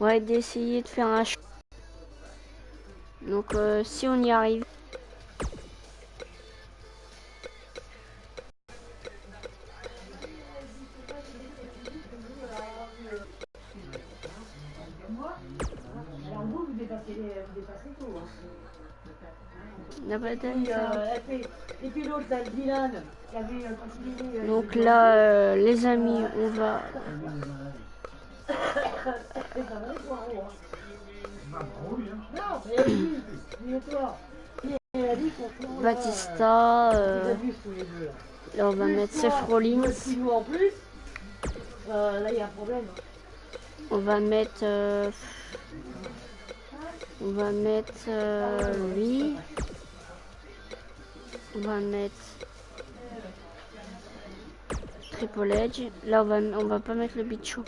Ouais, d'essayer de faire un... Donc si on y arrive... Et puis l'autre, t'as le Dylan, qui avait donc là, les amis, on va... Batista, là on va mettre Seth Rollins. Là, il y a un problème. On va mettre... lui. On va mettre Triple H. Là on va pas mettre le Big Show.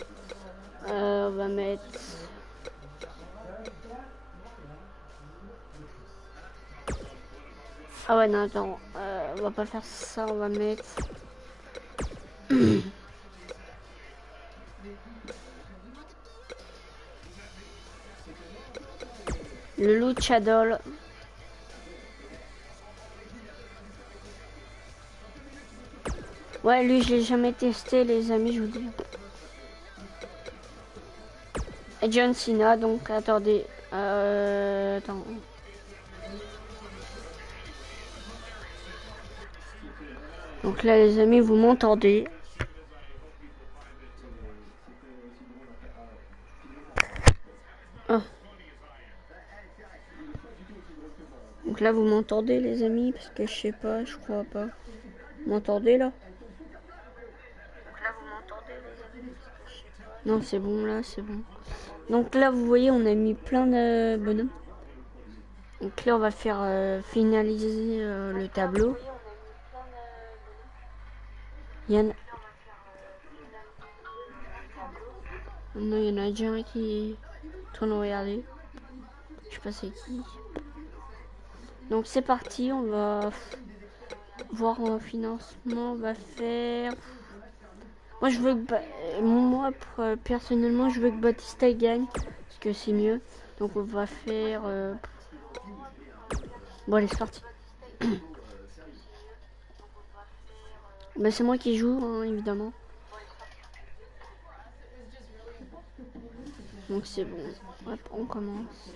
On va mettre... Ah ouais non attends, on va pas faire ça, on va mettre... le Luchador. Ouais, lui, je l'ai jamais testé, les amis, je vous dis. Et John Cena, donc, attendez. Attends. Donc là, les amis, vous m'entendez. Ah. Donc là, vous m'entendez, les amis, parce que je sais pas, je crois pas. Vous m'entendez, là? Non, c'est bon, là, c'est bon. Donc là, vous voyez, on a mis plein de bonhommes. Donc là, on va faire finaliser le tableau. Il y en a... Non, il y en a déjà un qui tourne regarder. Je sais pas c'est qui. Donc c'est parti, on va voir en financement, on va faire... Moi je veux que... Moi personnellement je veux que Batista gagne, parce que c'est mieux. Donc on va faire... Bon allez c'est parti. Bah c'est moi qui joue hein, évidemment. Donc c'est bon, hop, on commence.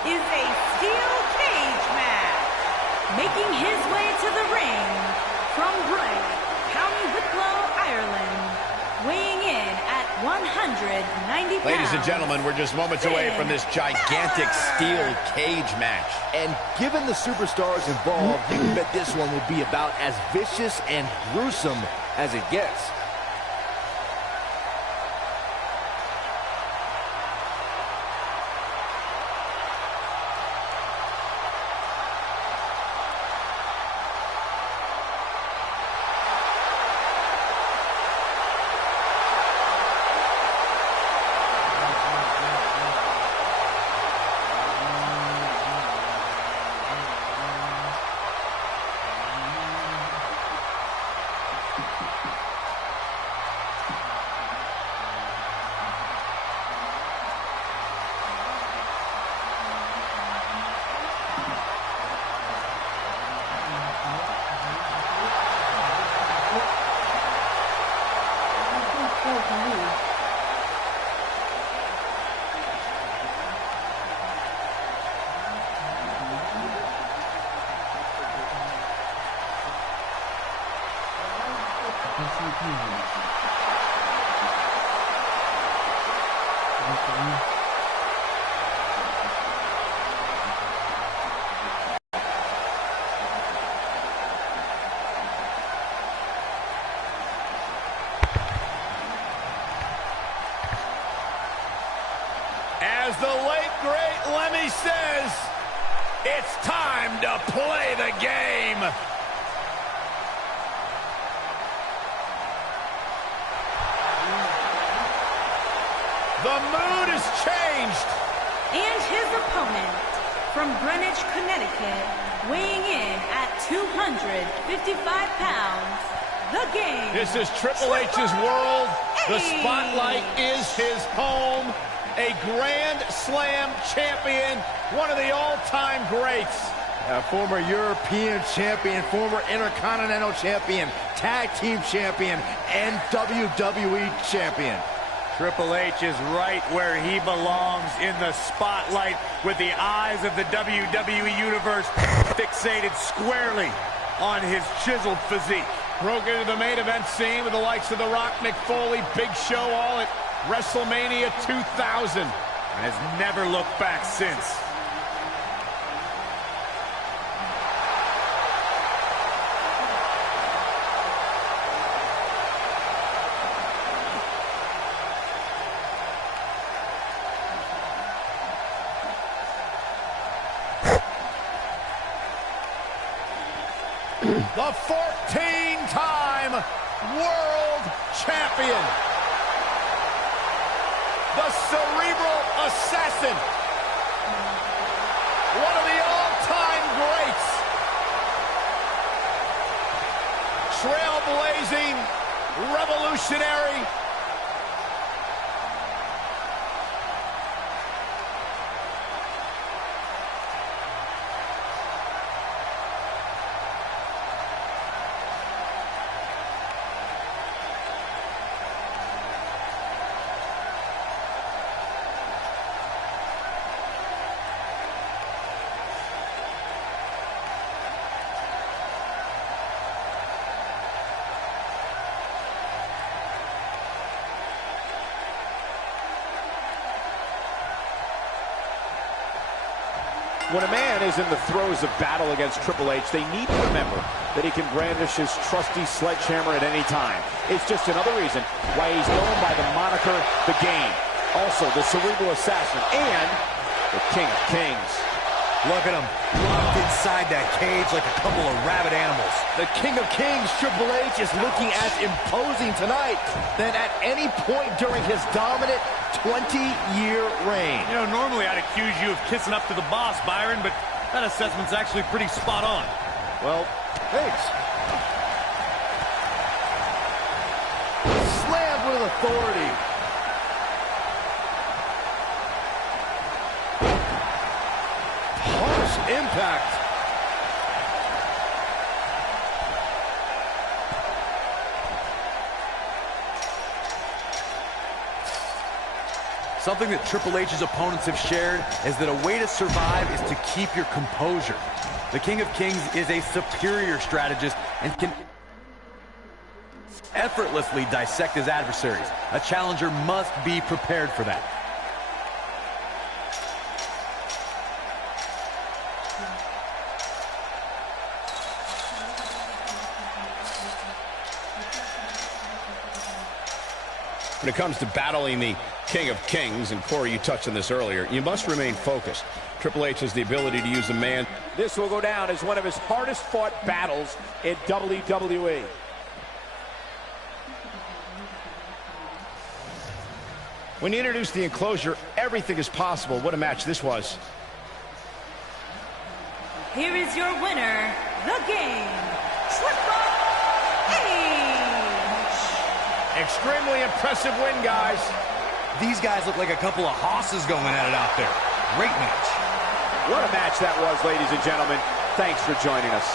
Is a steel cage match. Making his way to the ring from Bray, County Wicklow, Ireland, weighing in at 190 pounds. Ladies and gentlemen, we're just moments away from this gigantic steel cage match. And given the superstars involved, you can bet this one will be about as vicious and gruesome as it gets. As the late, great Lemmy says, it's time to play the game. The mood has changed. And his opponent, from Greenwich, Connecticut, weighing in at 255 pounds, the game. This is Triple H's world. The spotlight is his home. A Grand Slam champion, one of the all-time greats. A former European champion, former Intercontinental champion, Tag Team champion, and WWE champion. Triple H is right where he belongs, in the spotlight, with the eyes of the WWE Universe fixated squarely on his chiseled physique. Broke into the main event scene with the likes of The Rock, Mick Foley, Big Show, all at WrestleMania 2000. And has never looked back since. The 14-time world champion. The Cerebral Assassin. One of the all-time greats. Trailblazing, revolutionary. When a man is in the throes of battle against Triple H, they need to remember that he can brandish his trusty sledgehammer at any time. It's just another reason why he's known by the moniker The Game. Also, the Cerebral Assassin and the King of Kings. Look at him, locked inside that cage like a couple of rabid animals. The King of Kings, Triple H, is looking as imposing tonight than at any point during his dominant 20-year reign. You know, normally I'd accuse you of kissing up to the boss, Byron, but that assessment's actually pretty spot on. Well, thanks. Slammed with authority. Harsh impact. Something that Triple H's opponents have shared is that a way to survive is to keep your composure. The King of Kings is a superior strategist and can effortlessly dissect his adversaries. A challenger must be prepared for that. When it comes to battling the King of Kings, and Corey, you touched on this earlier, you must remain focused. Triple H has the ability to use a man. This will go down as one of his hardest fought battles in WWE. When you introduce the enclosure, everything is possible. What a match this was. Here is your winner, The Game, Triple H. Extremely impressive win, guys. These guys look like a couple of hosses going at it out there. Great match. What a match that was, ladies and gentlemen. Thanks for joining us.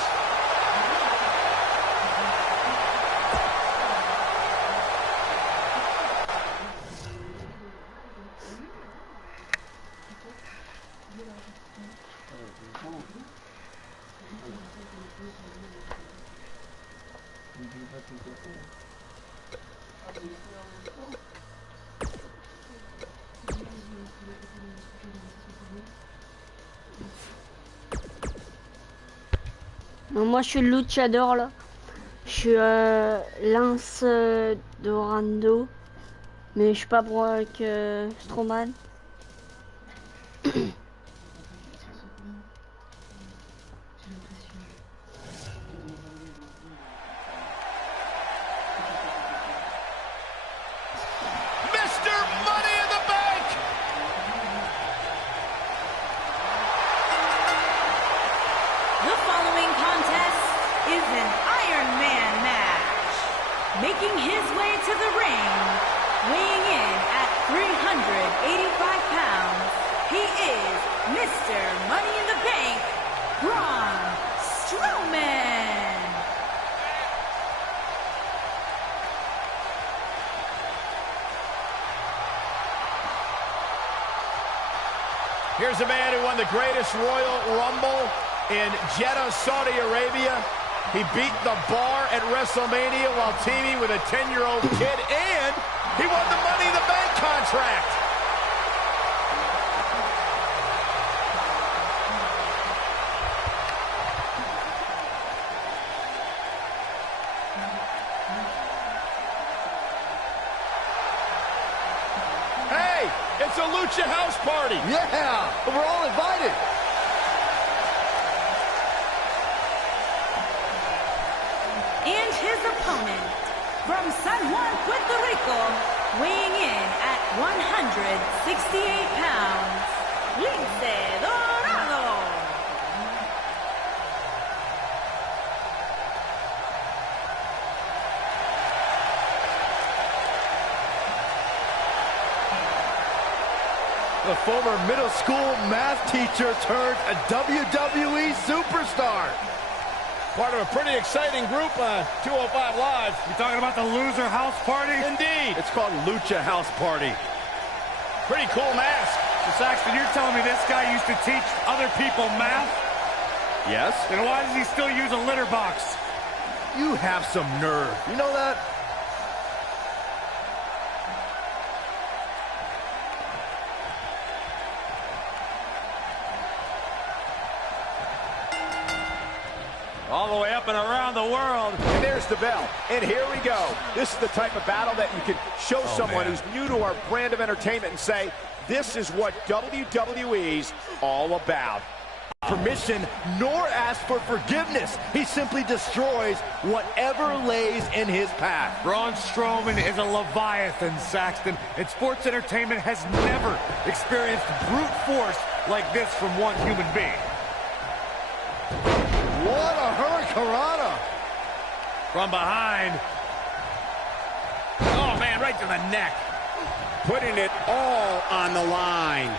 Non, moi je suis luchador là. Je suis Lance Dorando. Mais je suis pas Brock Strowman. Making his way to the ring, weighing in at 385 pounds, he is Mr. Money in the Bank, Braun Strowman. Here's a man who won the greatest Royal Rumble in Jeddah, Saudi Arabia. He beat the Bar at WrestleMania while teaming with a 10-year-old kid, and he won the Money in the Bank contract. Hey, it's a Lucha House Party. Yeah, we're all invited. And his opponent, from San Juan, Puerto Rico, weighing in at 168 pounds, Lince Dorado. The former middle school math teacher turned a WWE superstar. Part of a pretty exciting group, 205 Live. You talking about the loser house party? Indeed. It's called Lucha House Party. Pretty cool mask. So Saxton, you're telling me this guy used to teach other people math? Yes? Then why does he still use a litter box? You have some nerve. You know that? All the way up and around the world. And there's the bell. And here we go. This is the type of battle that you can show someone who's new to our brand of entertainment and say, this is what WWE's all about. Permission nor ask for forgiveness. He simply destroys whatever lays in his path. Braun Strowman is a Leviathan, Saxton, and sports entertainment has never experienced brute force like this from one human being. What a hurricanrana! From behind. Oh, man, right to the neck. Putting it all on the line.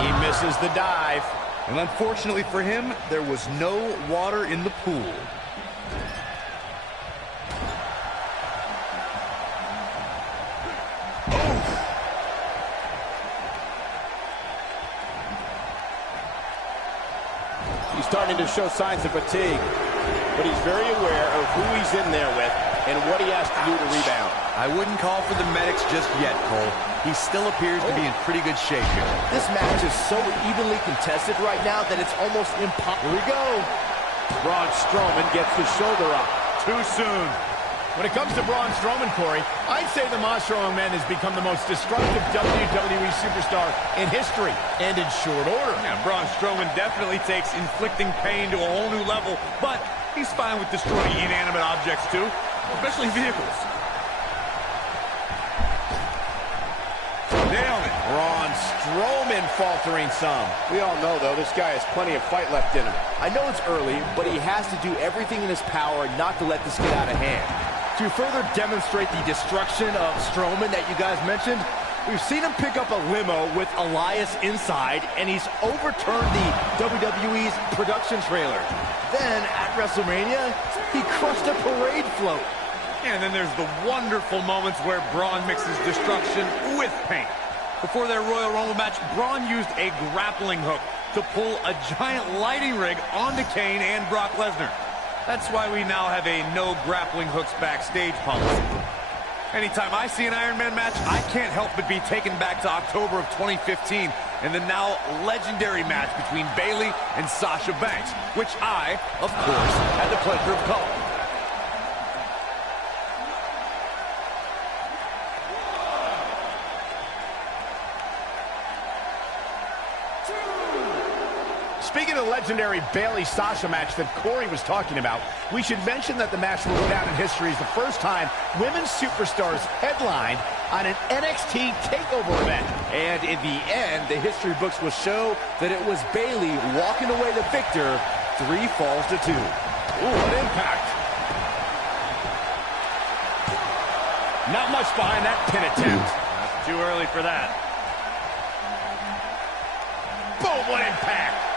He misses the dive. And unfortunately for him, there was no water in the pool. He's starting to show signs of fatigue, but he's very aware of who he's in there with and what he has to do to rebound. I wouldn't call for the medics just yet, Cole. He still appears to be in pretty good shape here. This match is so evenly contested right now that it's almost impossible. Here we go. Braun Strowman gets the shoulder up. Too soon. When it comes to Braun Strowman, Corey, I'd say the Monster Strong Man has become the most destructive WWE superstar in history, and in short order. Yeah, Braun Strowman definitely takes inflicting pain to a whole new level, but he's fine with destroying inanimate objects too, especially vehicles. Nailed it. Braun Strowman faltering some. We all know, though, this guy has plenty of fight left in him. I know it's early, but he has to do everything in his power not to let this get out of hand. To further demonstrate the destruction of Strowman that you guys mentioned, we've seen him pick up a limo with Elias inside, and he's overturned the WWE's production trailer. Then, at WrestleMania, he crushed a parade float. And then there's the wonderful moments where Braun mixes destruction with pain. Before their Royal Rumble match, Braun used a grappling hook to pull a giant lighting rig onto Kane and Brock Lesnar. That's why we now have a no grappling hooks backstage policy. Anytime I see an Iron Man match, I can't help but be taken back to October of 2015 and the now legendary match between Bayley and Sasha Banks, which I, of course, had the pleasure of calling. Speaking of the legendary Bayley-Sasha match that Corey was talking about, we should mention that the match will go down in history as the first time women's superstars headlined on an NXT TakeOver event. And in the end, the history books will show that it was Bayley walking away the victor, 3 falls to 2. Ooh, what impact. Not much behind that pin attempt. Too early for that. Boom, what impact.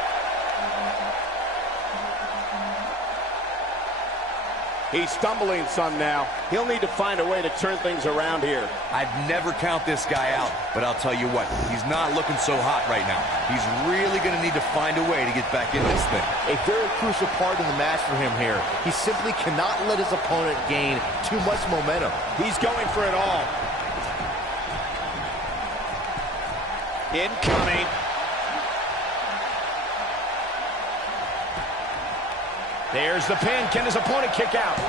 He's stumbling some now. He'll need to find a way to turn things around here. I'd never count this guy out, but I'll tell you what, he's not looking so hot right now. He's really going to need to find a way to get back in this thing. A very crucial part in the match for him here. He simply cannot let his opponent gain too much momentum. He's going for it all. Incoming. There's the pin. Can his opponent kick out?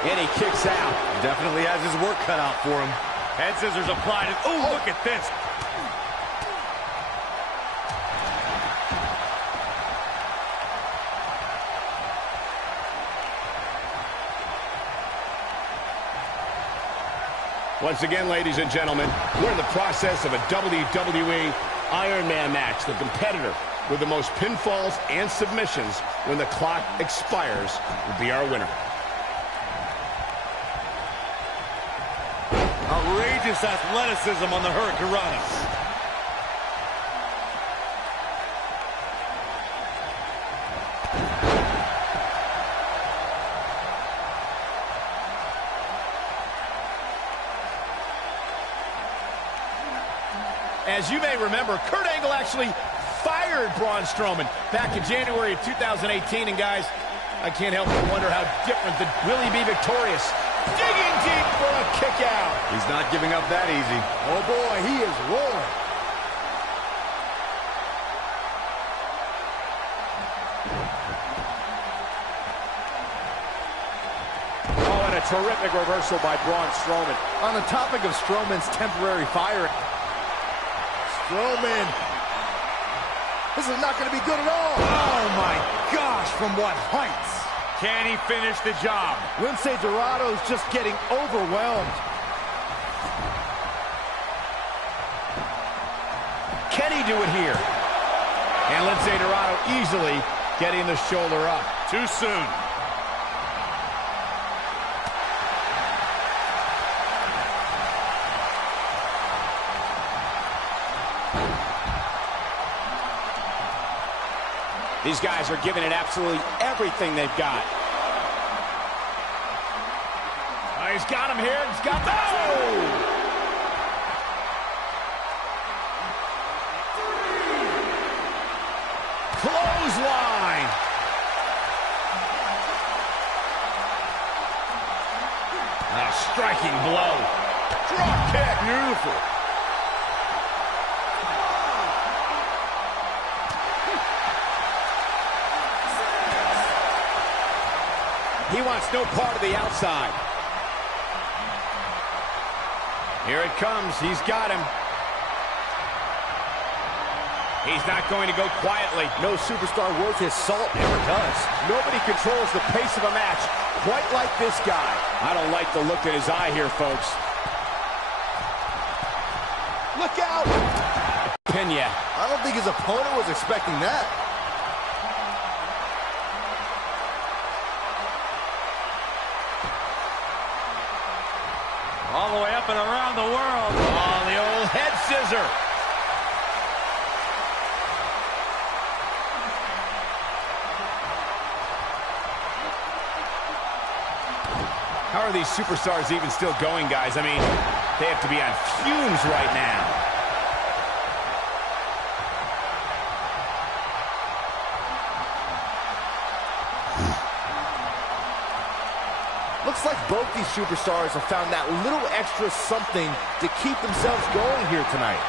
And he kicks out. Definitely has his work cut out for him. Head scissors applied. And, oh, look at this. Once again, ladies and gentlemen, we're in the process of a WWE Iron Man match. The competitor with the most pinfalls and submissions when the clock expires will be our winner. Outrageous athleticism on the Hurricanrana. As you may remember, Kurt Angle actually fired Braun Strowman back in January of 2018. And guys, I can't help but wonder how different will he be victorious. Digging deep for a kick out. He's not giving up that easy. Oh boy, he is rolling. Oh, and a terrific reversal by Braun Strowman. On the topic of Strowman's temporary fire, Strowman, this is not going to be good at all. Oh my gosh, from what heights? Can he finish the job? Lince Dorado's just getting overwhelmed. Can he do it here? And Lince Dorado easily getting the shoulder up. Too soon. These guys are giving it absolutely everything they've got. Oh, he's got him here. He's got the... Oh! Clothesline. A striking blow. Drop kick. Beautiful. He wants no part of the outside. Here it comes. He's got him. He's not going to go quietly. No superstar worth his salt ever does. Nobody controls the pace of a match quite like this guy. I don't like the look in his eye here, folks. Look out! Pena. I don't think his opponent was expecting that. All the way up and around the world. Oh, the old head scissor. How are these superstars even still going, guys? I mean, they have to be on fumes right now. both these superstars have found that little extra something to keep themselves going here tonight.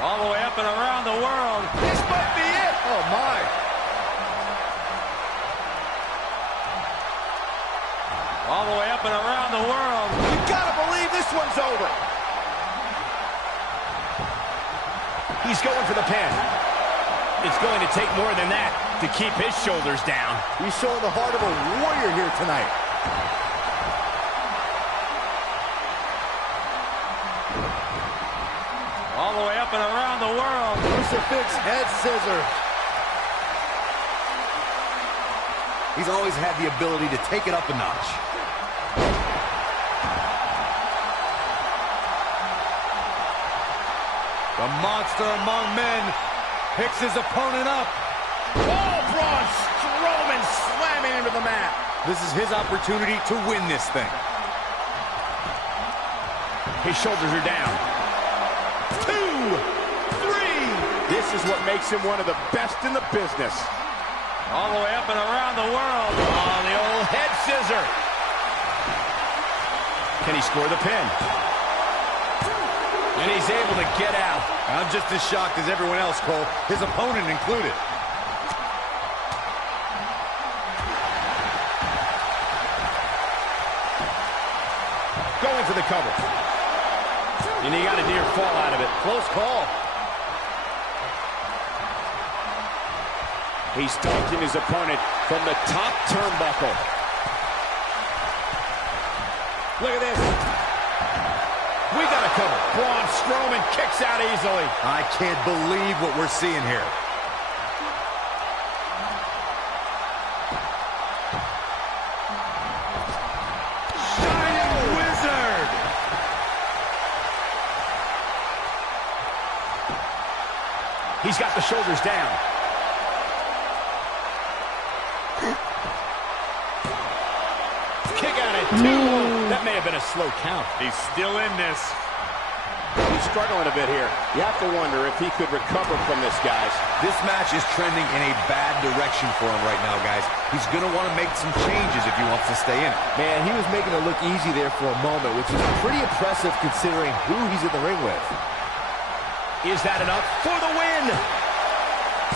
All the way up and around the world. This might be it. Oh, my. All the way up and around the world. You gotta believe this one's over. He's going for the pin. It's going to take more than that to keep his shoulders down. He's showing the heart of a warrior here tonight. All the way up and around the world. Crucifix head scissors. He's always had the ability to take it up a notch. The monster among men picks his opponent up. Oh, Braun Strowman slamming into the mat. This is his opportunity to win this thing. His shoulders are down. 2, 3. This is what makes him one of the best in the business. All the way up and around the world. Oh, the old head scissor. Can he score the pin? And he's able to get out. I'm just as shocked as everyone else, Cole, his opponent included. Going for the cover. And he got a near fall out of it. Close call. He's dunking his opponent from the top turnbuckle. Look at this. We got a cover. Braun Strowman kicks out easily. I can't believe what we're seeing here. Shining Wizard. He's got the shoulders down. Kick out at 2. That may have been a slow count. He's still in this. He's struggling a bit here. You have to wonder if he could recover from this, guys. This match is trending in a bad direction for him right now, guys. He's going to want to make some changes if he wants to stay in it. Man, he was making it look easy there for a moment, which is pretty impressive considering who he's in the ring with. Is that enough for the win?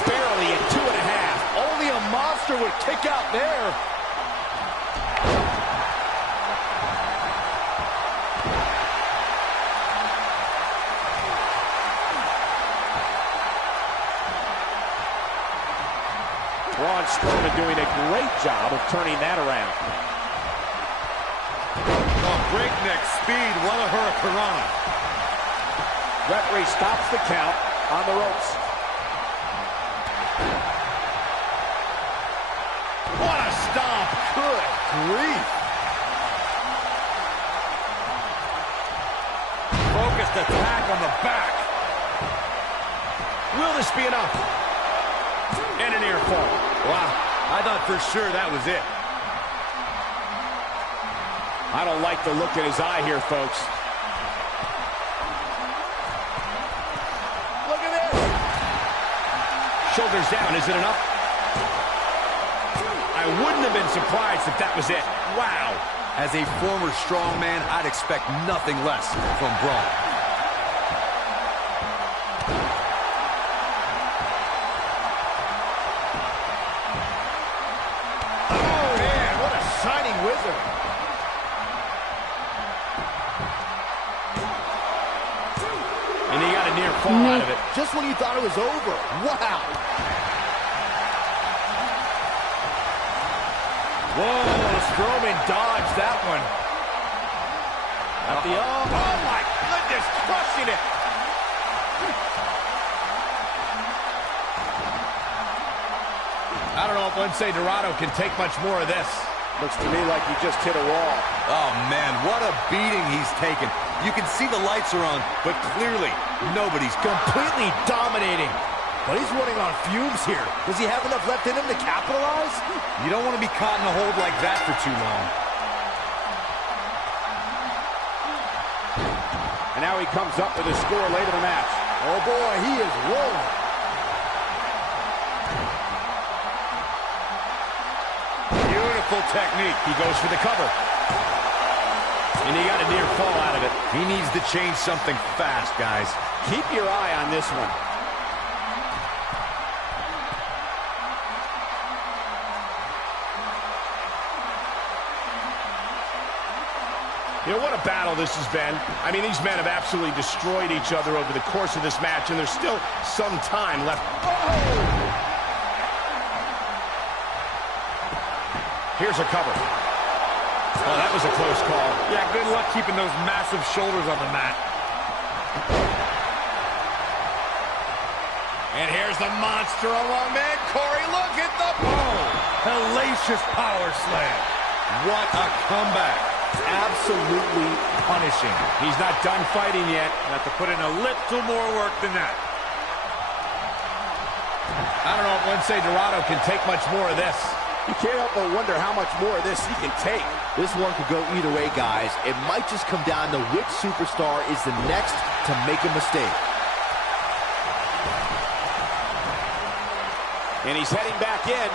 Barely at 2.5. Only a monster would kick out there. Braun Strowman doing a great job of turning that around. Oh, breakneck speed, what a hurricanrana. Referee stops the count on the ropes. What a stomp. Good grief. Focused attack on the back. Will this be enough? And a near fall. Wow, I thought for sure that was it. I don't like the look in his eye here, folks. Look at this. Shoulders down, is it enough? I wouldn't have been surprised if that was it. Wow. As a former strongman, I'd expect nothing less from Braun. Wizard. And he got a near fall out of it. Just when you thought it was over. Wow. Whoa, Strowman dodged that one. At the oh my goodness, crushing it. I don't know if Lince Dorado can take much more of this. Looks to me like he just hit a wall. Oh, man, what a beating he's taken. You can see the lights are on, but clearly nobody's Completely dominating. But he's running on fumes here. Does he have enough left in him to capitalize? You don't want to be caught in a hold like that for too long. And now he comes up with a score late in the match. Oh, boy, he is rolling. Beautiful technique. He goes for the cover. And he got a near fall out of it. He needs to change something fast, guys. Keep your eye on this one. You know, what a battle this has been. I mean, these men have absolutely destroyed each other over the course of this match, and there's still some time left. Oh! Here's a cover. Oh, that was a close call. Yeah, good luck keeping those massive shoulders on the mat. And here's the monster along man. Corey, look at the boom. Hellacious power slam. What a comeback. Absolutely punishing. He's not done fighting yet. Have to put in a little more work than that. I don't know if Lince Dorado can take much more of this. You can't help but wonder how much more of this he can take. This one could go either way, guys. It might just come down to which superstar is the next to make a mistake. And he's heading back in.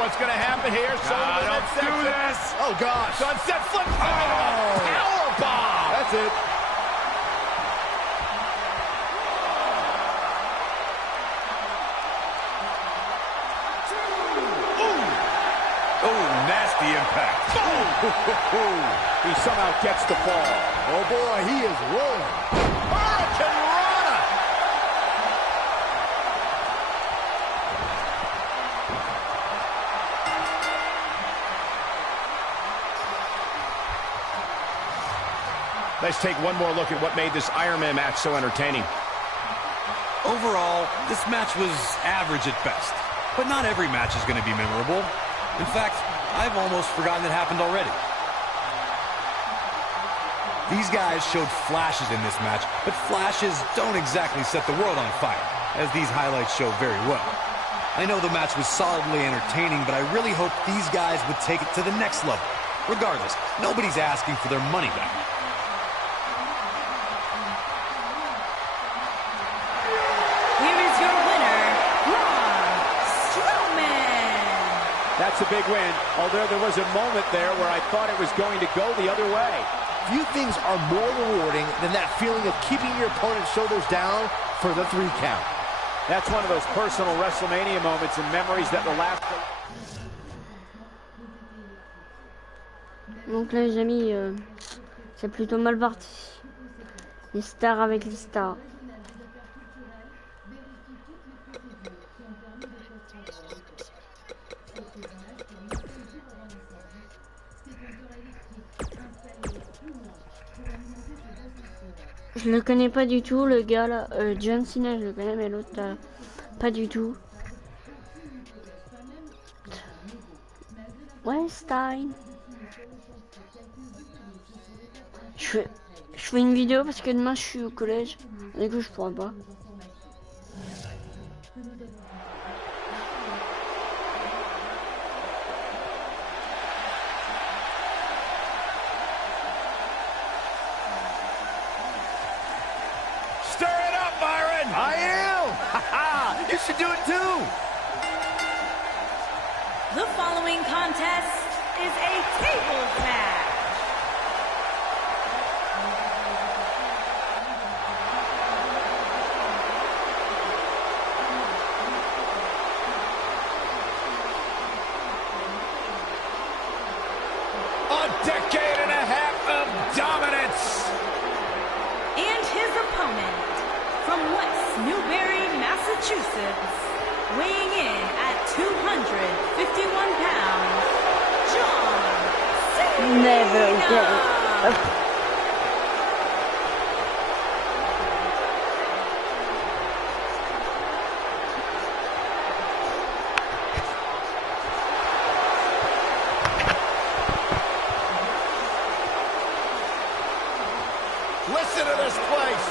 What's going to happen here? Don't do this. Oh, gosh. Sunset flip. Power bomb. That's it. Oh, nasty impact. He somehow gets the fall. Oh, boy, he is rolling. Hurricane Rana. Let's take one more look at what made this Iron Man match so entertaining. Overall, this match was average at best. But not every match is going to be memorable. In fact, I've almost forgotten it happened already. These guys showed flashes in this match, but flashes don't exactly set the world on fire, as these highlights show very well. I know the match was solidly entertaining, but I really hope these guys would take it to the next level. Regardless, nobody's asking for their money back. That's a big win, although there was a moment there where I thought it was going to go the other way. Few things are more rewarding than that feeling of keeping your opponent's shoulders down for the 3 count. That's one of those personal WrestleMania moments and memories that will last. Donc là, les amis, c'est plutôt mal parti. Les stars avec les stars. Je le connais pas du tout, le gars là. John Cena, je le connais, mais l'autre, pas du tout. Weinstein. Je fais une vidéo parce que demain je suis au collège. Du coup, je pourrais pas. I am! You should do it too! The following contest is a tables match. A decade and a half of dominance. And his opponent, from West Newbury, Massachusetts, weighing in at 251 pounds, John Cena. Never get it. Listen to this place.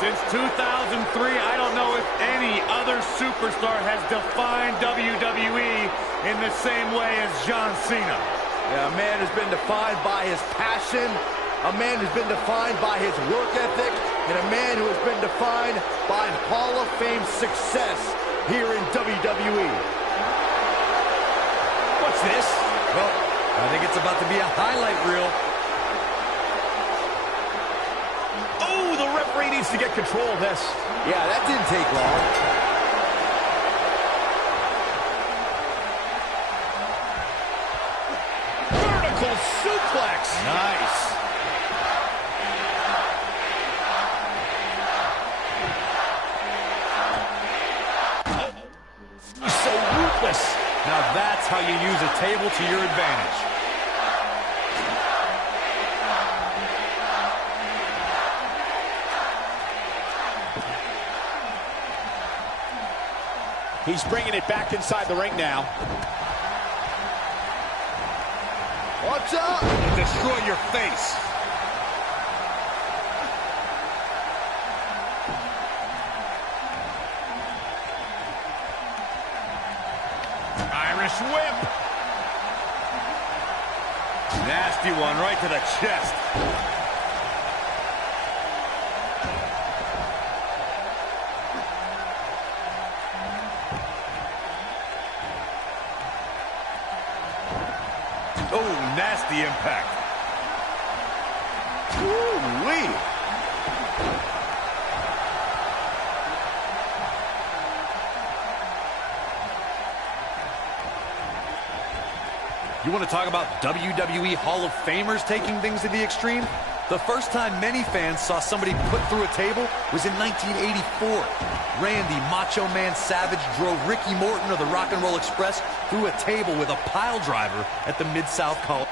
Since 2003, I don't know if any other superstar has defined WWE in the same way as John Cena. Yeah, a man who's been defined by his passion, a man who's been defined by his work ethic, and a man who has been defined by Hall of Fame success here in WWE. this? Well, I think it's about to be a highlight reel. Oh, the referee needs to get control of this. Yeah, that didn't take long. Vertical suplex. Nice. He's so ruthless. Now that's how you use a table to your advantage. He's bringing it back inside the ring now. Watch out! You destroy your face. Irish whip. Nasty one right to the chest. Oh, nasty impact. Ooh-wee. You want to talk about WWE Hall of Famers taking things to the extreme? The first time many fans saw somebody put through a table was in 1984. Randy Macho Man Savage drove Ricky Morton of the Rock and Roll Express through a table with a pile driver at the Mid-South Coliseum.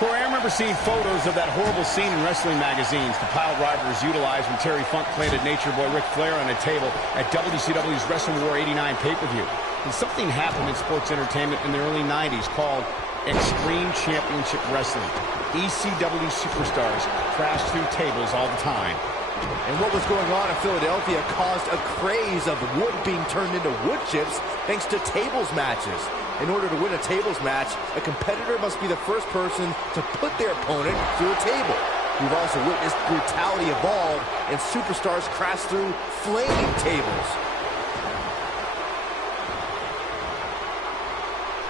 Corey, I remember seeing photos of that horrible scene in wrestling magazines. The pile driver was utilized when Terry Funk planted Nature Boy Ric Flair on a table at WCW's Wrestling War 89 pay-per-view. And something happened in sports entertainment in the early 90s called Extreme Championship Wrestling. ECW superstars crashed through tables all the time. And what was going on in Philadelphia caused a craze of wood being turned into wood chips thanks to tables matches. In order to win a tables match, a competitor must be the first person to put their opponent through a table. We've also witnessed brutality evolve and superstars crash through flaming tables.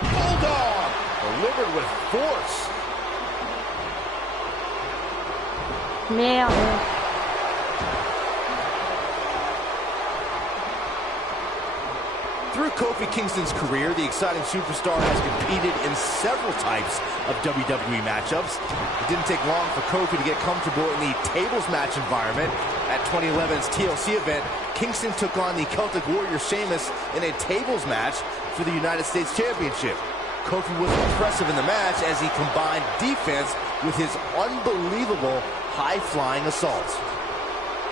Bulldog! Delivered with force. Merde. Through Kofi Kingston's career, the exciting superstar has competed in several types of WWE matchups. It didn't take long for Kofi to get comfortable in the tables match environment. At 2011's TLC event, Kingston took on the Celtic Warrior Sheamus in a tables match for the United States Championship. Kofi was impressive in the match as he combined defense with his unbelievable high-flying assaults.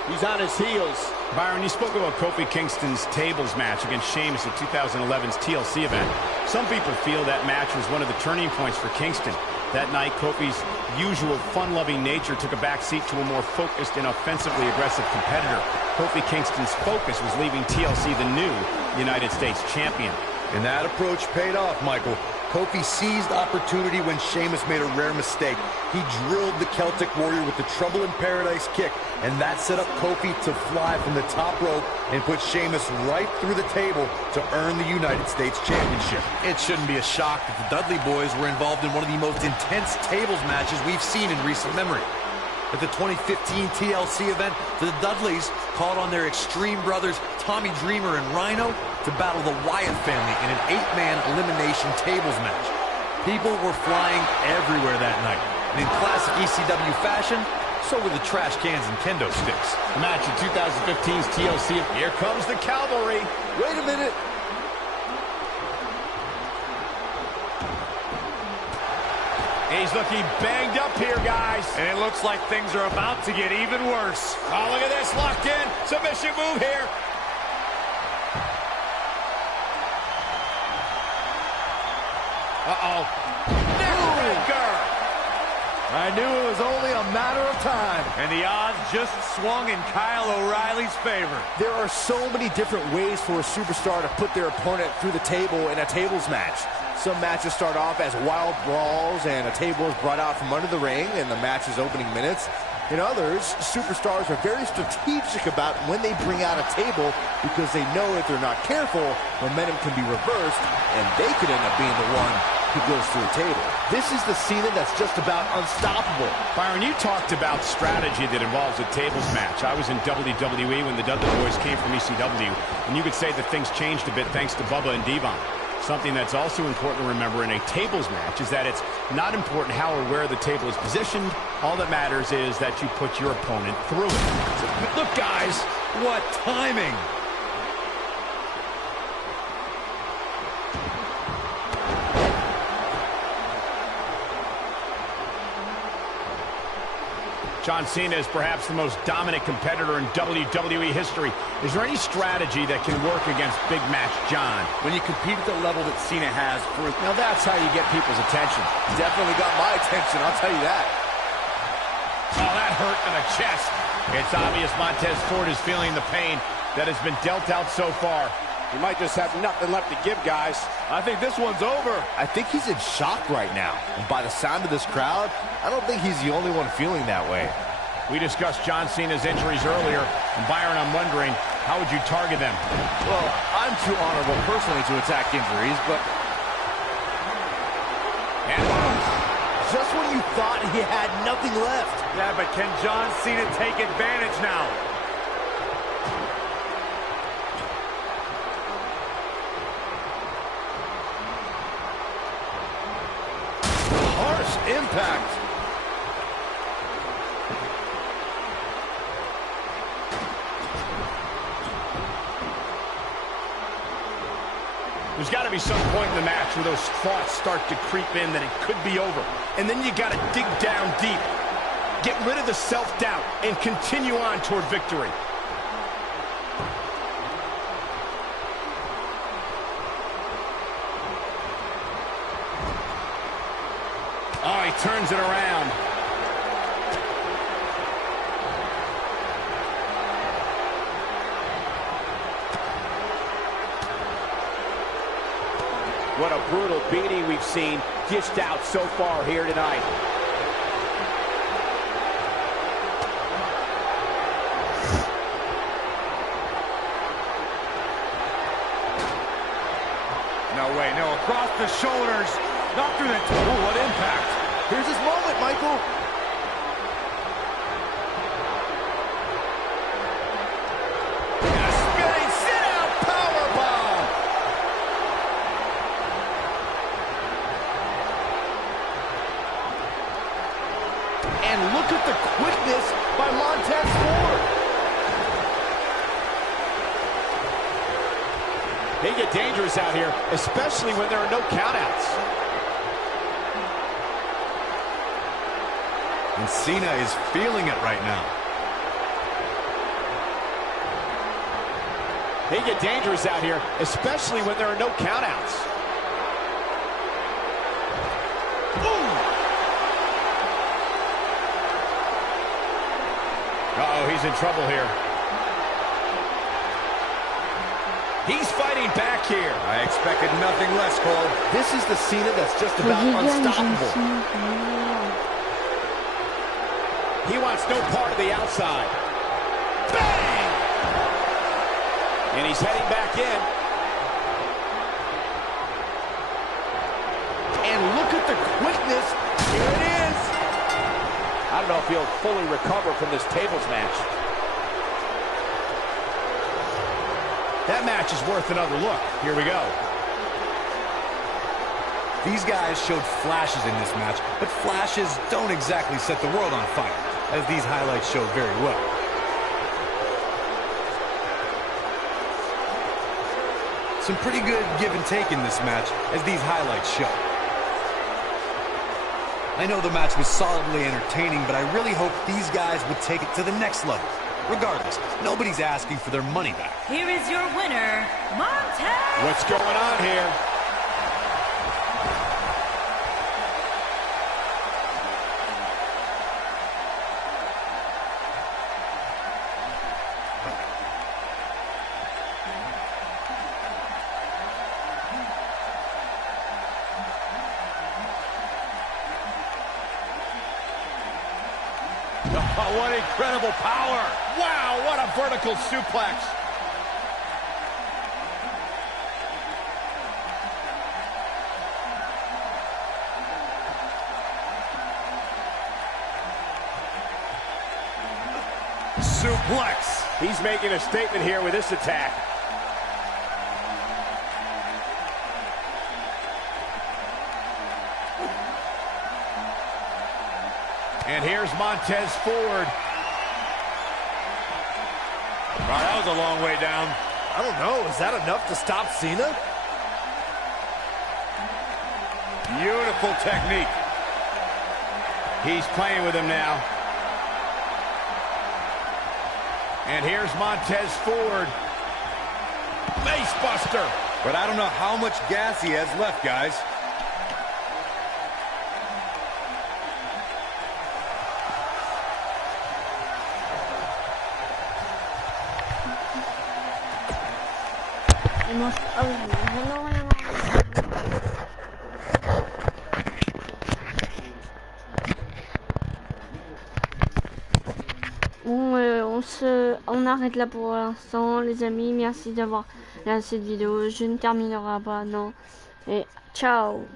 He's on his heels. Byron, you spoke about Kofi Kingston's tables match against Sheamus at 2011's TLC event. Some people feel that match was one of the turning points for Kingston. That night, Kofi's usual fun-loving nature took a backseat to a more focused and offensively aggressive competitor. Kofi Kingston's focus was leaving TLC the new United States champion. And that approach paid off, Michael. Kofi seized opportunity when Sheamus made a rare mistake. He drilled the Celtic Warrior with the Trouble in Paradise kick, and that set up Kofi to fly from the top rope and put Sheamus right through the table to earn the United States Championship. It shouldn't be a shock that the Dudley Boys were involved in one of the most intense tables matches we've seen in recent memory. At the 2015 TLC event, the Dudleys called on their Extreme brothers Tommy Dreamer and Rhino to battle the Wyatt family in an 8-man elimination tables match. People were flying everywhere that night. And in classic ECW fashion, so were the trash cans and kendo sticks. The match in 2015's TLC. Here comes the cavalry. Wait a minute. He's looking banged up here, guys. And it looks like things are about to get even worse. Oh, look at this. Locked in. Submission move here. Uh-oh. Neckbreaker. I knew it was only a matter of time. And the odds just swung in Kyle O'Reilly's favor. There are so many different ways for a superstar to put their opponent through the table in a tables match. Some matches start off as wild brawls and a table is brought out from under the ring in the match's opening minutes. In others, superstars are very strategic about when they bring out a table because they know if they're not careful, momentum can be reversed, and they could end up being the one who goes through a table. This is the Cena that's just about unstoppable. Byron, you talked about strategy that involves a tables match. I was in WWE when the Dudley Boys came from ECW, and you could say that things changed a bit thanks to Bubba and Devon. Something that's also important to remember in a tables match is that it's not important how or where the table is positioned. All that matters is that you put your opponent through it. Look, guys, what timing. John Cena is perhaps the most dominant competitor in WWE history. Is there any strategy that can work against Big Match John? When you compete at the level that Cena has, now that's how you get people's attention. He's definitely got my attention, I'll tell you that. Oh, that hurt in the chest. It's obvious Montez Ford is feeling the pain that has been dealt out so far. He might just have nothing left to give, guys. I think this one's over. I think he's in shock right now. And by the sound of this crowd, I don't think he's the only one feeling that way. We discussed John Cena's injuries earlier. And Byron, I'm wondering, how would you target them? Well, I'm too honorable personally to attack injuries, but... And just when you thought he had nothing left. Yeah, but can John Cena take advantage now? Impact. There's got to be some point in the match where those thoughts start to creep in that it could be over. And then you got to dig down deep. Get rid of the self-doubt and continue on toward victory. Oh, he turns it around. What a brutal beating we've seen dished out so far here tonight. No way, no, across the shoulders. Not through the... Oh, what impact. Here's his moment, Michael. And a spinning sit-out powerbomb. And look at the quickness by Montez Ford. They get dangerous out here, especially when there are no countouts. And Cena is feeling it right now. They get dangerous out here, especially when there are no countouts. Uh-oh, he's in trouble here. He's fighting back here. I expected nothing less, Cole. This is the Cena that's just about unstoppable. He wants no part of the outside. Bang! And he's heading back in. And look at the quickness. Here it is. I don't know if he'll fully recover from this tables match. That match is worth another look. Here we go. These guys showed flashes in this match, but flashes don't exactly set the world on fire, as these highlights show very well. Some pretty good give and take in this match, as these highlights show. I know the match was solidly entertaining, but I really hope these guys would take it to the next level. Regardless, nobody's asking for their money back. Here is your winner, Montez. What's going on here? Oh, what incredible power. Wow, what a vertical suplex. Suplex. He's making a statement here with this attack. And here's Montez Ford. Wow, that was a long way down. I don't know. Is that enough to stop Cena? Beautiful technique. He's playing with him now. And here's Montez Ford. Face buster. But I don't know how much gas he has left, guys. Bon, on arrête là pour l'instant, les amis. Merci d'avoir regardé cette vidéo. Je ne terminerai pas, non. Et ciao.